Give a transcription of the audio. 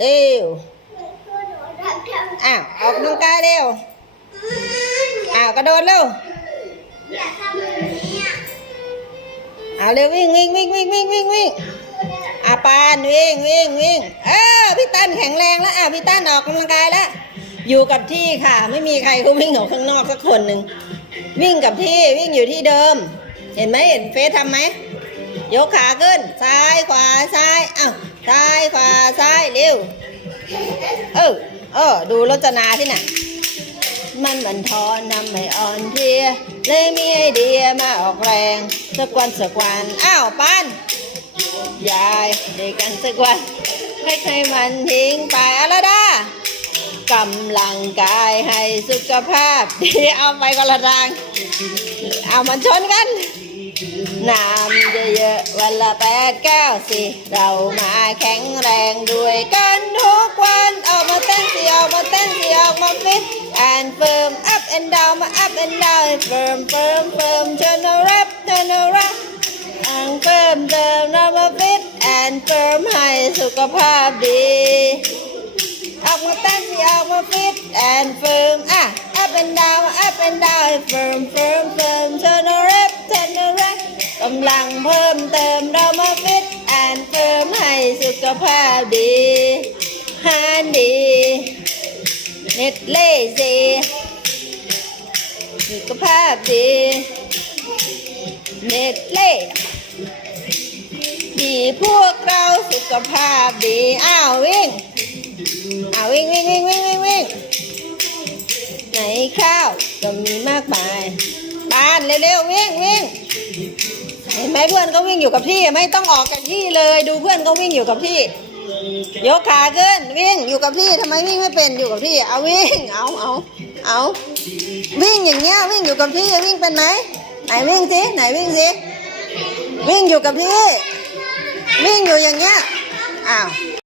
เร็ว อ้าวออกกำลังกายเร็ว อ้าวกระโดดเร็วอย่าทำแบบนี้อะอ้าวเร็ววิ่งวิ่งวิ่งวิ่งวิ่งวิ่งวิ่งอาปานวิ่งวิ่งวิ่งเออพี่ตั้นแข็งแรงแล้วอะพี่ตั้นออกกำลังกายแล้วอยู่กับที่ค่ะ ไม่มีใครเขาวิ่งออกข้างนอกสักคนหนึ่งวิ่งกับที่วิ่งอยู่ที่เดิม เห็นไหมเห็นเฟซทำไหมยกขาขึ้น ซ้ายขวาซ้ายอ้าวซ้าย วเออเออ ดูรจนาที่น่ะมันบันทอนทำให้อ่อนเพลียเลยมีไอเดียมาออกแรงสักวันสักวันอ้าวปานยายด้วยกันสักวันให้ใครมันทิ้งไปอะละดากำลังกายให้สุขภาพดีเอาไปก็ละทางเอามันชนกันนะๆวันาว ยกันทุกวันออกมาเต้นสิออกมาเต้นสิออกมาฟิต and firm up and down มา up and down firm firm firm turn around turn around อังเพิ่มเติมเรามาฟิต and firm ให้สุขภาพดีออกมาเต้นสิออกมาฟิต and firm อะ up and down up and down firm firm firm ำลังเพิ่มเติมเรามาฟิต and firm ให้สุขภาพดีฮานดีเน็ตเลซีสุขภาพดีเน็ตเล่ดีพวกเราสุขภาพดี อ้าววิ่งเอาวิ่งวิ่งวิ่งวิ่งวิ่งวิ่งไหนข้าวก็มีมากมาย บ้านเร็วๆวิ่งวิ่ง เห็นไหมเพื่อนก็วิ่งอยู่กับที่ไม่ต้องออกจากที่เลย ดูเพื่อนก็วิ่งอยู่กับที่ยกขาขึ้นวิ่งอยู่กับที่ทำไมวิ่งไม่เป็นอยู่กับที่เอาวิ่งเอาเอาเอาวิ่งอย่างเงี้ยวิ่งอยู่กับที่วิ่งเป็นไหมไหนวิ่งสิไหนวิ่งสิวิ่งอยู่กับที่วิ่งอยู่อย่างเงี้ยอ้าว